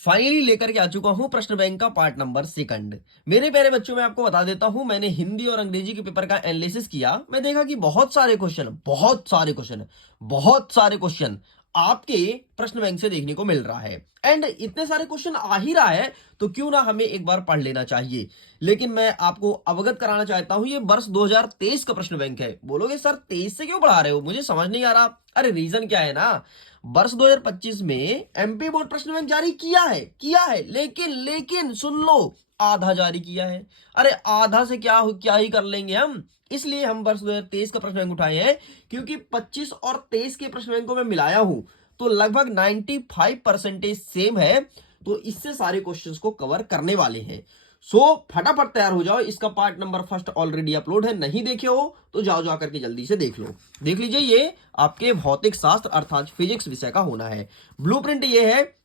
Finally लेकर के आ चुका हूं प्रश्न बैंक का पार्ट नंबर 2। मेरे प्यारे बच्चों, मैं आपको बता देता हूं, मैंने हिंदी और अंग्रेजी के पेपर का एनालिसिस किया। मैं देखा कि बहुत सारे क्वेश्चन आपके प्रश्न बैंक से देखने को मिल रहा है। एंड इतने सारे क्वेश्चन आ ही रहा है तो क्यों ना हमें एक बार पढ़ लेना चाहिए। लेकिन मैं आपको अवगत कराना चाहता हूं, ये वर्ष 2023 का प्रश्न बैंक है। बोलोगे सर 23 से क्यों पढ़ा रहे हो, मुझे समझ नहीं आ रहा। अरे रीजन क्या है ना, वर्ष 2025 में एमपी बोर्ड प्रश्न बैंक जारी किया है, लेकिन सुन लो, आधा जारी किया है। अरे आधा से क्या ही कर लेंगे हम। इसलिए हम वर्ष 2023 का प्रश्न बैंक उठाए हैं, क्योंकि 25 और 23 के प्रश्न बैंक को मैं मिलाया हूं तो लगभग 95% सेम है। तो इससे सारे क्वेश्चंस को कवर करने वाले हैं। सो फटाफट तैयार हो जाओ। इसका पार्ट नंबर 1 ऑलरेडी अपलोड है, नहीं देखे हो तो जाओ जा करके जल्दी से देख लो। देख लीजिए, ये आपके भौतिक शास्त्र अर्थात फिजिक्स विषय का होना है। ब्लूप्रिंट ये है,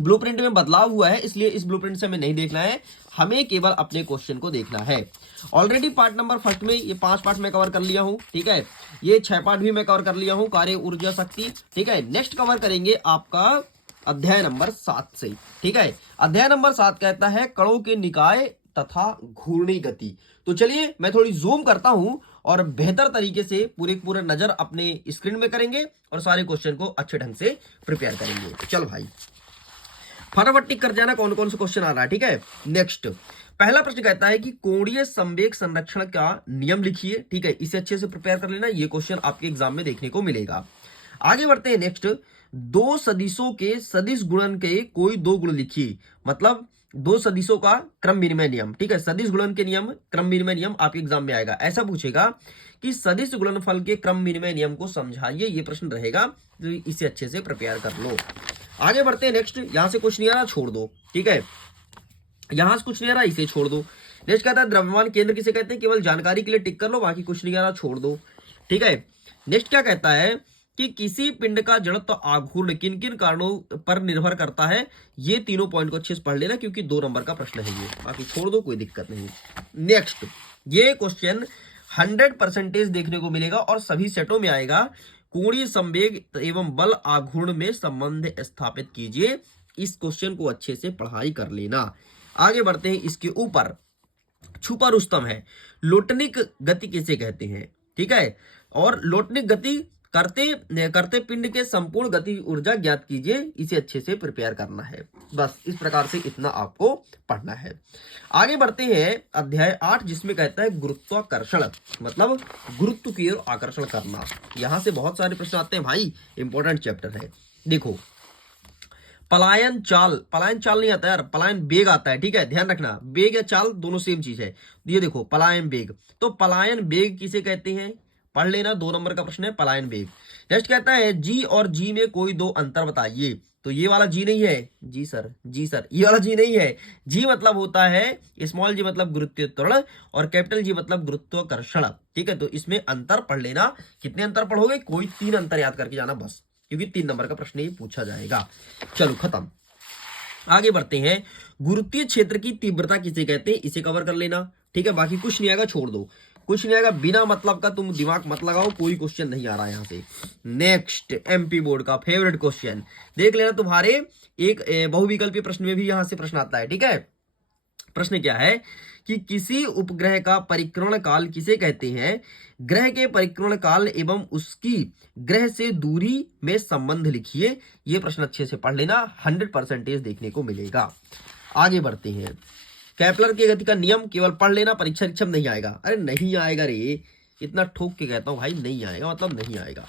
ब्लूप्रिंट में बदलाव हुआ है, इसलिए इस ब्लूप्रिंट से हमें नहीं देखना है, हमें केवल अपने क्वेश्चन को देखना है। ऑलरेडी पार्ट नंबर 1 में ये 5 पार्ट में कवर कर लिया हूं, ठीक है। ये 6 पार्ट भी मैं कवर कर लिया हूं, कार्य ऊर्जा शक्ति, ठीक है। नेक्स्ट कवर करेंगे आपका अध्याय नंबर 7 से, ठीक है। अध्याय नंबर 7 कहता है कणों के निकाय तथा घूर्णी गति। तो चलिए मैं थोड़ी जूम करता हूं और बेहतर तरीके से पूरे नजर अपने स्क्रीन में करेंगे और सारे क्वेश्चन को अच्छे ढंग से प्रिपेयर करेंगे। चल भाई फटाफट टिक कर जाना कौन कौन से क्वेश्चन आ रहा है, ठीक है। नेक्स्ट पहला प्रश्न कहता है कि कोणीय संवेग संरक्षण का नियम लिखिए, ठीक है। इसे अच्छे से प्रिपेयर कर लेना, ये क्वेश्चन आपके एग्जाम में देखने को मिलेगा। आगे बढ़ते हैं। नेक्स्ट, दो सदिशों के सदिश गुणन के कोई दो गुण लिखिए। मतलब दो सदिशों का क्रम विनिमय नियम, ठीक है। सदिश गुणन के नियम, क्रम विनिमय नियम आपके एग्जाम में आएगा। ऐसा पूछेगा कि सदिश गुणनफल के क्रम विनिमय नियम को समझाइए, ये प्रश्न रहेगा, तो इसे अच्छे से प्रिपेयर कर लो। आगे बढ़ते हैं। नेक्स्ट, यहां से कुछ नहीं आ रहा छोड़ दो, ठीक है। यहां से कुछ नहीं आ रहा, इसे छोड़ दो। नेक्स्ट कहता है द्रव्यमान केंद्र किसे कहते हैं, केवल जानकारी के लिए टिक कर लो, बाकी कुछ नहीं आ रहा छोड़ दो, ठीक है। नेक्स्ट क्या कहता है कि किसी पिंड का जड़त्व आघूर्ण किन किन कारणों पर निर्भर करता है। ये तीनों पॉइंट को अच्छे से पढ़ लेना, क्योंकि 2 नंबर का प्रश्न है ये, बाकी छोड़ दो, कोई दिक्कत नहीं। नेक्स्ट, ये क्वेश्चन 100% देखने को मिलेगा और सभी सेटों में आएगा। कोणीय संवेग एवं बल आघूर्ण में संबंध स्थापित कीजिए। इस क्वेश्चन को अच्छे से पढ़ाई कर लेना। आगे बढ़ते हैं। इसके ऊपर छुपा रुस्तम है, लोटनिक गति किसे कहते हैं, ठीक है। और लोटनिक गति करते पिंड के संपूर्ण गति ऊर्जा ज्ञात कीजिए। इसे अच्छे से प्रिपेयर करना है। बस इस प्रकार से इतना आपको पढ़ना है। आगे बढ़ते हैं अध्याय 8, जिसमें कहता है गुरुत्वाकर्षण, मतलब गुरुत्व की ओर आकर्षण करना। यहां से बहुत सारे प्रश्न आते हैं भाई, इंपॉर्टेंट चैप्टर है। देखो, पलायन चाल नहीं आता यार, पलायन बेग आता है, ठीक है। ध्यान रखना, बेग या चाल दोनों सेम चीज है। ये देखो पलायन बेग, तो पलायन बेग किसे कहते हैं, पढ़ लेना। 2 नंबर का प्रश्न है, पलायन बेग। नेक्स्ट कहता है जी और जी में कोई दो अंतर बताइए। तो ये वाला जी नहीं है, जी सर, ये वाला जी नहीं है। जी मतलब होता है, स्मॉल जी मतलब गुरुत्वीय त्वरण और कैपिटल जी मतलब गुरुत्वाकर्षण, ठीक है। तो इसमें अंतर पढ़ लेना। कितने अंतर पढ़ोगे, कोई 3 अंतर याद करके जाना बस, क्योंकि 3 नंबर का प्रश्न ये पूछा जाएगा। चलो खत्म। आगे बढ़ते हैं। गुरुत्वीय क्षेत्र की तीव्रता किसे कहते हैं, इसे कवर कर लेना, ठीक है। बाकी कुछ नहीं आएगा छोड़ दो, कुछ नहीं आएगा, बिना मतलब का तुम दिमाग मत लगाओ, कोई क्वेश्चन नहीं आ रहा यहां से। नेक्स्ट, एमपी बोर्ड का फेवरेट क्वेश्चन देख लेना। तुम्हारे एक बहुविकल्पीय प्रश्न में भी यहां से प्रश्न आता है, ठीक है। प्रश्न क्या है कि किसी उपग्रह का परिक्रमण काल किसे कहते हैं। ग्रह के परिक्रमण काल एवं उसकी ग्रह से दूरी में संबंध लिखिए। यह प्रश्न अच्छे से पढ़ लेना, 100% देखने को मिलेगा। आगे बढ़ते हैं। केपलर की गति का नियम केवल पढ़ लेना, परीक्षा निरीक्षण नहीं आएगा। अरे नहीं आएगा रे, इतना ठोक के कहता हूं भाई, नहीं आएगा मतलब नहीं आएगा।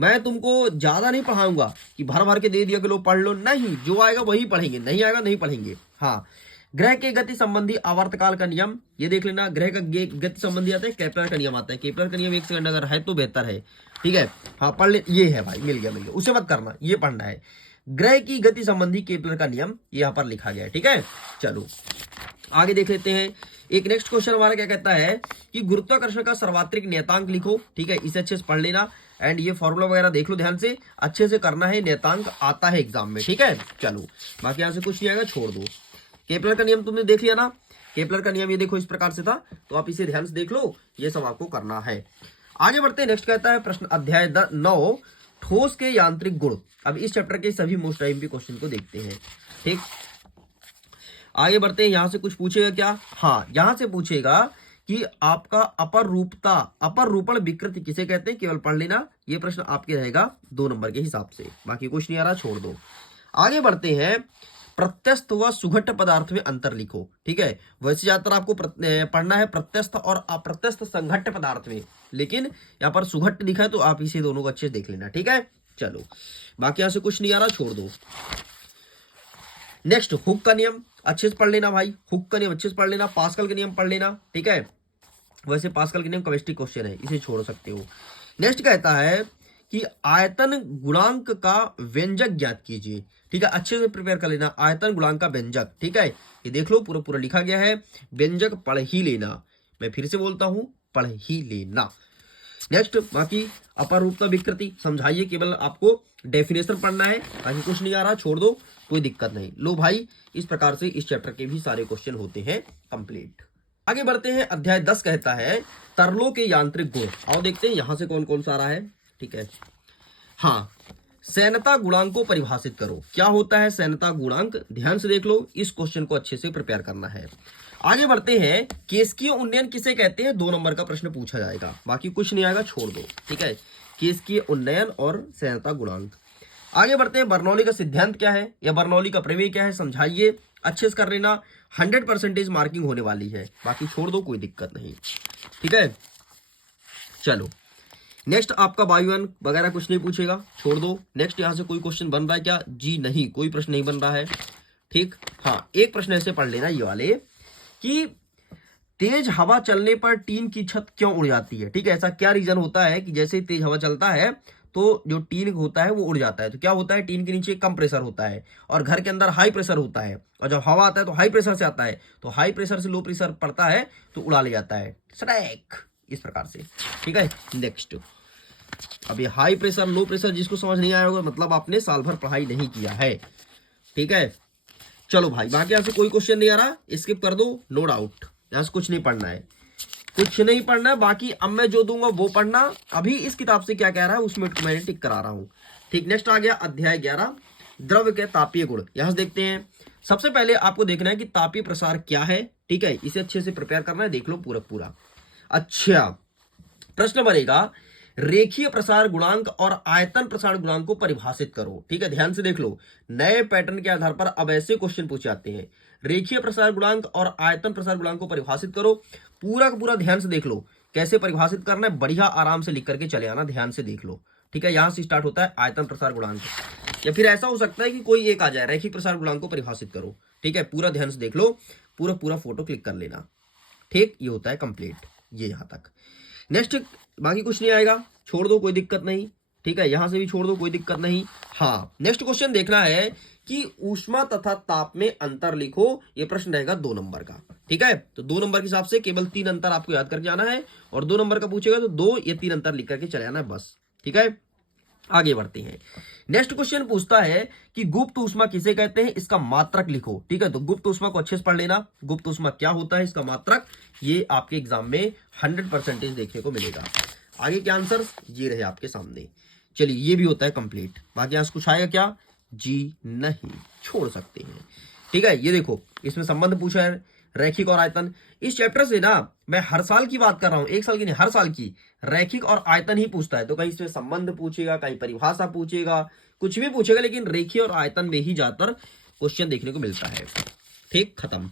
मैं तुमको ज्यादा नहीं पढ़ाऊंगा कि भर भर के दे दिया कि लो पढ़ लो, नहीं, जो आएगा वही पढ़ेंगे, नहीं आएगा नहीं पढ़ेंगे। हाँ, ग्रह के गति संबंधी आवर्तकाल का नियम, ये देख लेना। ग्रह का गति संबंधी आता है, केपलर का नियम आता है। केपलर का नियम 1 सेकंड अगर है तो बेहतर है, ठीक है। हाँ पढ़ ले, ये है भाई, मिल गया, उसे मत करना, ये पढ़ना है। ग्रह की गति संबंधी केपलर का नियम यहाँ पर लिखा गया है, ठीक है। चलो आगे देख लेते हैं। एक नेक्स्ट क्वेश्चन हमारा क्या कहता है कि गुरुत्वाकर्षण का सर्वात्रिक नियतांक लिखो, ठीक है। इसे अच्छे से पढ़ लेना एंड ये फॉर्मूला वगैरह देख लो, ध्यान से अच्छे से करना है, नियतांक आता है एग्जाम में, ठीक है। चलो बाकी यहां से कुछ नहीं आएगा छोड़ दो। केपलर का नियम तुमने देख लिया ना, केपलर का नियम ये देखो इस प्रकार से था, तो आप इसे ध्यान से देख लो, ये सब आपको करना है। आगे बढ़ते हैं। नेक्स्ट कहता है प्रश्न अध्याय 9, ठोस के यांत्रिक गुण। अब इस चैप्टर के सभी मोस्ट आईएमपी क्वेश्चन को देखते हैं, ठीक। आगे बढ़ते हैं, यहां से कुछ पूछेगा क्या? हाँ, यहां से पूछेगा कि आपका अपर रूपण विकृति किसे कहते हैं, केवल पढ़ लेना। ये प्रश्न आपके रहेगा 2 नंबर के हिसाब से, बाकी कुछ नहीं आ रहा, छोड़ दो। आगे बढ़ते हैं, प्रत्यस्थ व सुघट्ट पदार्थ में अंतर लिखो। ठीक है, वैसे ज्यादातर आपको पढ़ना है प्रत्यस्थ और अप्रत्यस्थ संघट्ट पदार्थ में, लेकिन यहाँ पर सुघट्ट लिखा है तो आप इसे दोनों को अच्छे से देख लेना। ठीक है, चलो बाकी यहां से कुछ नहीं आ रहा, छोड़ दो। नेक्स्ट, हुक का नियम अच्छे से पढ़ लेना भाई, हुक का नियम अच्छे से पढ़ लेना, पास्कल का नियम पढ़ लेना। ठीक है, वैसे पास्कल के नियम केमिस्ट्री क्वेश्चन है, इसे छोड़ सकते हो। नेक्स्ट कहता है कि आयतन गुणांक का व्यंजक ज्ञात कीजिए। ठीक है, अच्छे से प्रिपेयर कर लेना, आयतन गुणांक का व्यंजक। ठीक है, ये देख लो पूरा पूरा लिखा गया है, व्यंजक पढ़ ही लेना। मैं फिर से बोलता हूं, पढ़ ही लेना। नेक्स्ट, बाकी अपरूपता विकृति समझाइए, केवल आपको डेफिनेशन पढ़ना है, बाकी कुछ नहीं आ रहा, छोड़ दो, कोई दिक्कत नहीं। लो भाई, इस प्रकार से इस चैप्टर के भी सारे क्वेश्चन होते हैं कंप्लीट। आगे बढ़ते हैं, अध्याय 10 कहता है तरलों के यांत्रिक गुण। आओ देखते हैं यहां से कौन कौन सा आ रहा है। ठीक है, हाँ, सैनता गुणांक को परिभाषित करो। क्या होता है सैनता गुणांक, ध्यान से देख लो, इस क्वेश्चन को अच्छे से प्रिपेयर करना है। आगे बढ़ते हैं, केशकीय उन्नयन किसे कहते हैं, 2 नंबर का प्रश्न पूछा जाएगा, बाकी कुछ नहीं आएगा, छोड़ दो। ठीक है, केशकीय उन्नयन और सैनता गुणांक। आगे बढ़ते हैं, बर्नौली का सिद्धांत क्या है या बर्नौली का प्रमेय क्या है, समझाइए, अच्छे से कर लेना, 100% मार्किंग होने वाली है, बाकी छोड़ दो, कोई दिक्कत नहीं। ठीक है, चलो नेक्स्ट, आपका वायुयान वगैरह कुछ नहीं पूछेगा, छोड़ दो। नेक्स्ट, यहां से कोई क्वेश्चन बन रहा है क्या? जी नहीं, कोई प्रश्न नहीं बन रहा है। ठीक, हाँ, एक प्रश्न ऐसे पढ़ लेना ये वाले कि तेज हवा चलने पर टीन की छत क्यों उड़ जाती है। ठीक है, ऐसा क्या रीजन होता है कि जैसे तेज हवा चलता है तो जो टीन होता है वो उड़ जाता है। तो क्या होता है, टीन के नीचे कम प्रेशर होता है और घर के अंदर हाई प्रेशर होता है, और जब हवा आता है तो हाई प्रेशर से आता है, तो हाई प्रेशर से लो प्रेशर पड़ता है तो उड़ा ले जाता है, सड़क, इस प्रकार से। ठीक है, नेक्स्ट, अब ये हाई प्रेशर लो प्रेशर जिसको समझ नहीं आया होगा, मतलब आपने साल भर पढ़ाई नहीं किया है। ठीक है, चलो भाई, बाकी यहां से कोई क्वेश्चन नहीं आ रहा, स्किप कर दो, नो डाउट, यहां से कुछ नहीं पढ़ना है, कुछ नहीं पढ़ना है। बाकी अब मैं जो दूंगा वो पढ़ना, अभी इस किताब से क्या कह रहा है उसमें मैंने टिक करा रहा हूं। ठीक, नेक्स्ट आ गया अध्याय 11, द्रव्य के तापीय गुण। यहां से देखते हैं, सबसे पहले आपको देखना है कि तापीय प्रसार क्या है। ठीक है, इसे अच्छे से प्रिपेयर करना है, देख लो पूरा पूरा। अच्छा, प्रश्न बनेगा, रेखीय प्रसार गुणांक और आयतन प्रसार गुणांक को परिभाषित करो। ठीक है, ध्यान से देख लो, नए पैटर्न के आधार पर अब ऐसे क्वेश्चन पूछे जाते हैं। रेखीय प्रसार गुणांक और आयतन प्रसार गुणांक को परिभाषित करो, पूरा का पूरा ध्यान से देख लो कैसे परिभाषित करना है, बढ़िया आराम से लिख करके चले आना, ध्यान से देख लो। ठीक है, यहां से स्टार्ट होता है आयतन प्रसार गुणांक, या फिर ऐसा हो सकता है कि कोई एक आ जाए, रैखिक प्रसार गुणांक को परिभाषित करो। ठीक है, पूरा ध्यान से देख लो, पूरा पूरा फोटो क्लिक कर लेना। ठीक, ये होता है कंप्लीट, ये यहां तक। नेक्स्ट, बाकी कुछ नहीं आएगा, छोड़ दो, कोई दिक्कत नहीं। ठीक है, यहां से भी छोड़ दो, कोई दिक्कत नहीं। हाँ, नेक्स्ट क्वेश्चन देखना है कि ऊष्मा तथा ताप में अंतर लिखो, ये प्रश्न रहेगा 2 नंबर का। ठीक है, तो 2 नंबर के हिसाब से केवल 3 अंतर आपको याद करके आना है, और 2 नंबर का पूछेगा तो 2 या 3 अंतर लिख करके चले आना है बस। ठीक है, आगे बढ़ते हैं। नेक्स्ट क्वेश्चन पूछता है कि गुप्त ऊष्मा किसे कहते हैं, इसका मात्रक लिखो। ठीक है, तो गुप्त ऊष्मा को अच्छे से पढ़ लेना, गुप्त ऊष्मा क्या होता है, इसका मात्रक, ये आपके एग्जाम में 100% देखने को मिलेगा। आगे के आंसर ये रहे आपके सामने। चलिए, ये भी होता है कंप्लीट, बाकी यहां से कुछ आएगा क्या? जी नहीं, छोड़ सकते हैं। ठीक है, ये देखो, इसमें संबंध पूछा है, रैखिक और आयतन। इस चैप्टर से ना मैं हर साल की बात कर रहा हूं, एक साल की नहीं, हर साल की रैखिक और आयतन ही पूछता है। तो कहीं इसमें संबंध पूछेगा, कहीं परिभाषा पूछेगा, कुछ भी पूछेगा, लेकिन रेखीय और आयतन में ही ज्यादातर क्वेश्चन देखने को मिलता है। ठीक, खत्म।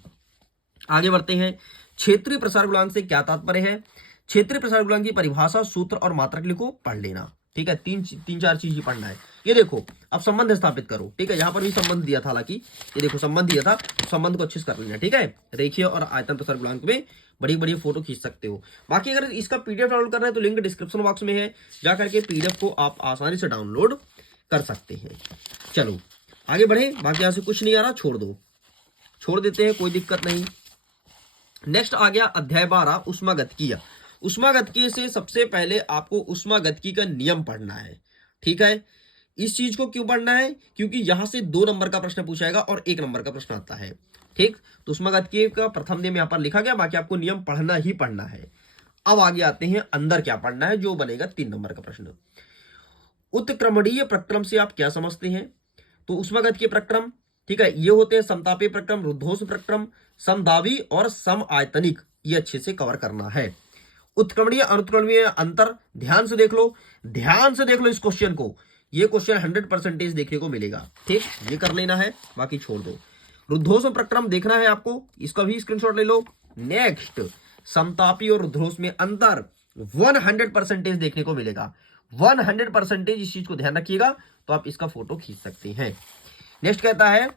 आगे बढ़ते हैं, क्षेत्रीय प्रसार गुणांक से क्या तात्पर्य है। क्षेत्रीय प्रसार गुणांक की परिभाषा, सूत्र और मात्रक लिखो, पढ़ लेना। ठीक है, तीन चार चीज ही पढ़ना है। ये देखो, अब संबंध स्थापित करो। ठीक है, यहां पर भी संबंध दिया था, हालांकि ये देखो संबंध दिया था, संबंध को अच्छे से कर लेना। ठीक है, रेखीय और आयतन प्रसार गुणांक में बड़ी बड़ी फोटो खींच सकते हो। बाकी अगर इसका पीडीएफ डाउनलोड करना है तो लिंक डिस्क्रिप्शन बॉक्स में है, जाकर के पीडीएफ को आप आसानी से डाउनलोड कर सकते हैं। चलो आगे बढ़े, बाकी यहां से कुछ नहीं आ रहा, छोड़ दो, छोड़ देते हैं, कोई दिक्कत नहीं। नेक्स्ट आ गया अध्याय 12, ऊष्मागतिकीय। ऊष्मागतिकीय से सबसे पहले आपको ऊष्मागतिकी का नियम पढ़ना है। ठीक है, इस चीज को क्यों पढ़ना है, क्योंकि यहां से 2 नंबर का प्रश्न पूछा जाएगा और 1 नंबर का प्रश्न आता है। ठीक, तो ऊष्मागतिकीय का प्रथम नियम यहां पर लिखा गया, बाकी आपको नियम पढ़ना ही पढ़ना है। अब आगे आते हैं अंदर क्या पढ़ना है, जो बनेगा 3 नंबर का प्रश्न। उत्क्रमणीय प्रक्रम से आप क्या समझते हैं, तो ऊष्मागतिकीय प्रक्रम ठीक है, ये होते हैं समतापीय प्रक्रम, रुद्धोष्म प्रक्रम, समदाबी और सम आयतनिक, ये अच्छे से कवर करना है। उत्क्रमणीय अनुत्क्रमणीय अंतर ध्यान से देख लो, ध्यान से देख लो इस क्वेश्चन को, ये क्वेश्चन 100% देखने को मिलेगा। ठीक, ये कर लेना है, बाकी छोड़ दो। रुद्धोष्म प्रक्रम देखना है आपको, इसका भी स्क्रीनशॉट ले लो। नेक्स्ट, समतापी और रुद्धोष्म में अंतर 100% देखने को मिलेगा, 100%। इस चीज को ध्यान रखिएगा, तो आप इसका फोटो खींच सकते हैं। नेक्स्ट कहता है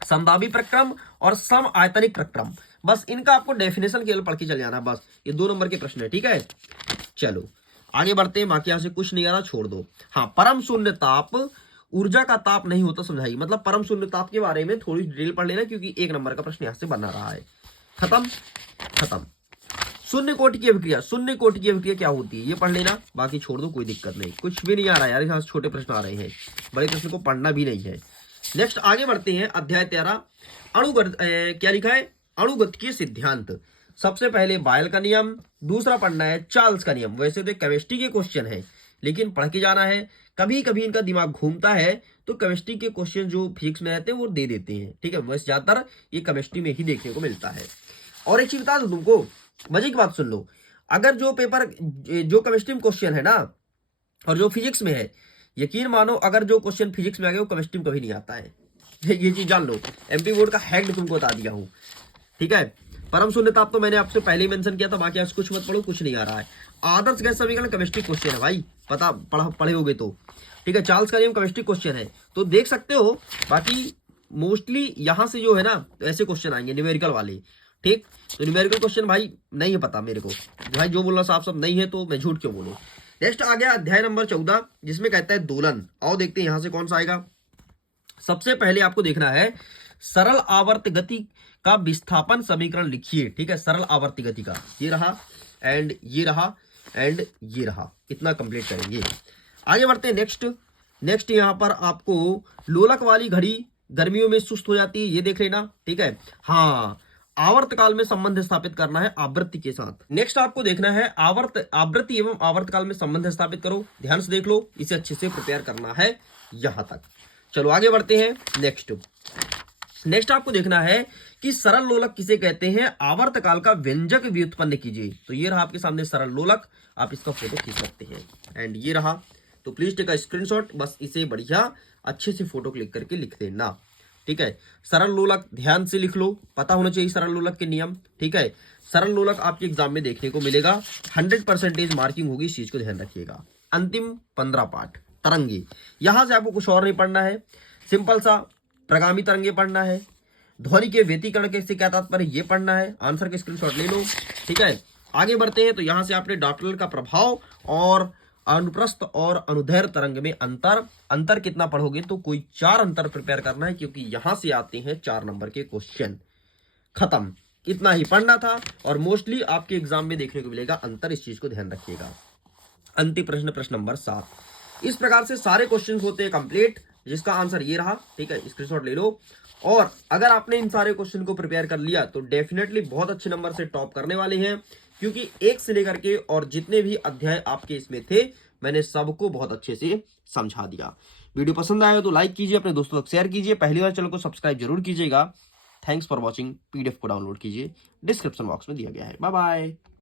समदाबी प्रक्रम और सम आयतनिक प्रक्रम, बस इनका आपको डेफिनेशन केवल पढ़ के चल जाना, बस ये 2 नंबर के प्रश्न है। ठीक है, चलो आगे बढ़ते हैं, बाकी यहां से कुछ नहीं आ रहा, छोड़ दो। हाँ, परम शून्य ताप, ऊर्जा का ताप नहीं होता समझाइए, मतलब परम शून्य ताप के बारे में थोड़ी डिटेल पढ़ लेना, क्योंकि 1 नंबर का प्रश्न यहां से बना रहा है। खत्म खत्म। शून्य कोटि की अभिक्रिया, शून्य कोटि की अभिक्रिया क्या होती है ये पढ़ लेना, बाकी छोड़ दो, कोई दिक्कत नहीं। कुछ भी नहीं आ रहा है यार, यहाँ छोटे प्रश्न आ रहे हैं, बड़े प्रश्न को पढ़ना भी नहीं है। नेक्स्ट आगे बढ़ते हैं, अध्याय 13 अणुगत, क्या लिखा है, अणुगतिकीय सिद्धांत। सबसे पहले बायल का नियम, दूसरा पढ़ना है चार्ल्स का नियम। वैसे तो केमिस्ट्री के क्वेश्चन है, लेकिन पढ़ के जाना है, कभी कभी इनका दिमाग घूमता है तो केमिस्ट्री के क्वेश्चन जो फिजिक्स में रहते हैं वो दे देते हैं। ठीक है, वैसे ज्यादातर ये केमिस्ट्री में ही देखने को मिलता है। और एक चीज बता दो तुमको, मजे की बात सुन लो, अगर जो पेपर जो केमिस्ट्री में क्वेश्चन है ना और जो फिजिक्स में है, यकीन मानो अगर जो क्वेश्चन फिजिक्स में आ गया वो केमिस्ट्री में कभी नहीं आता है, ये चीज जान लो। एमपी बोर्ड का हैक तुमको बता दिया हूं। ठीक है, परम शून्य ताप तो मैंने आपसे पहले ही मेंशन किया था, बाकी आज कुछ मत पढ़ो, कुछ नहीं आ रहा है। आदर्श गैस समीकरण केमिस्ट्री क्वेश्चन है भाई, पता पढ़े होगे तो। ठीक है, चार्ल्स का नियम केमिस्ट्री क्वेश्चन है, तो देख सकते हो। बाकी मोस्टली यहां से जो है ना ऐसे क्वेश्चन आएंगे न्यूमेरिकल वाले। ठीक, तो न्यूमेरिकल क्वेश्चन भाई नहीं है पता मेरे को, भाई जो बोलना साफ साफ नहीं है तो मैं झूठ क्यों बोलूं। नेक्स्ट आ गया अध्याय नंबर 14, जिसमें कहता है दोलन। आओ देखते हैं यहां से कौन सा आएगा। सबसे पहले आपको देखना है सरल आवर्त गति का विस्थापन समीकरण लिखिए। ठीक है, सरल आवर्त गति का ये रहा एंड ये रहा एंड ये रहा, इतना कंप्लीट करेंगे। आगे बढ़ते हैं। नेक्स्ट यहां पर आपको लोलक वाली घड़ी गर्मियों में सुस्त हो जाती है, ये देख लेना। ठीक है, हाँ, आवर्त काल में संबंध स्थापित करना है आवृत्ति के साथ। नेक्स्ट आपको देखना है आवृत्ति एवं आवर्त काल में संबंध स्थापित करो, ध्यान से देख लो, इसे अच्छे से प्रिपेयर करना है यहां तक। चलो आगे बढ़ते हैं। नेक्स्ट आपको देखना है कि सरल लोलक किसे कहते हैं, आवर्त काल का व्यंजक व्युत्पन्न कीजिए। तो ये रहा आपके सामने सरल लोलक, आप इसका फोटो खींच सकते हैं एंड ये रहा। तो प्लीज टेक अ स्क्रीनशॉट, बस इसे बढ़िया अच्छे से फोटो क्लिक करके लिख देना। ठीक है, सरल लोलक ध्यान से लिख लो, पता होना चाहिए सरल लोलक के नियम। ठीक है, सरल लोलक आपके एग्जाम में देखने को मिलेगा, 100% मार्किंग होगी, इस चीज को ध्यान रखिएगा। अंतिम 15 पाठ तरंगे, यहां से आपको कुछ और नहीं पढ़ना है, सिंपल सा प्रगामी तरंगे पढ़ना है। ध्वनि के व्यतिकरण के से क्या तात्पर्य ये पढ़ना है, आंसर के स्क्रीनशॉट ले लो। ठीक है, आगे बढ़ते हैं। तो यहां से आपने डॉप्लर का प्रभाव और अनुप्रस्थ और अनुदैर्घ्य तरंग में अंतर कितना पढ़ोगे, तो कोई 4 अंतर प्रिपेयर करना है, क्योंकि यहां से आते हैं 4 नंबर के क्वेश्चन। खत्म, इतना ही पढ़ना था और मोस्टली आपके एग्जाम में देखने को मिलेगा अंतर, इस चीज को ध्यान रखिएगा। अंतिम प्रश्न नंबर 7। इस प्रकार से सारे क्वेश्चन होते हैं कंप्लीट, जिसका आंसर ये रहा। ठीक है, स्क्रीनशॉट ले लो। और अगर आपने इन सारे क्वेश्चन को प्रिपेयर कर लिया तो डेफिनेटली बहुत अच्छे नंबर से टॉप करने वाले हैं, क्योंकि 1 से लेकर के और जितने भी अध्याय आपके इसमें थे मैंने सबको बहुत अच्छे से समझा दिया। वीडियो पसंद आया तो लाइक कीजिए, अपने दोस्तों तक शेयर कीजिए, पहली बार चैनल को सब्सक्राइब जरूर कीजिएगा। Thanks for watching. PDF को डाउनलोड कीजिए, डिस्क्रिप्शन बॉक्स में दिया गया है। Bye bye.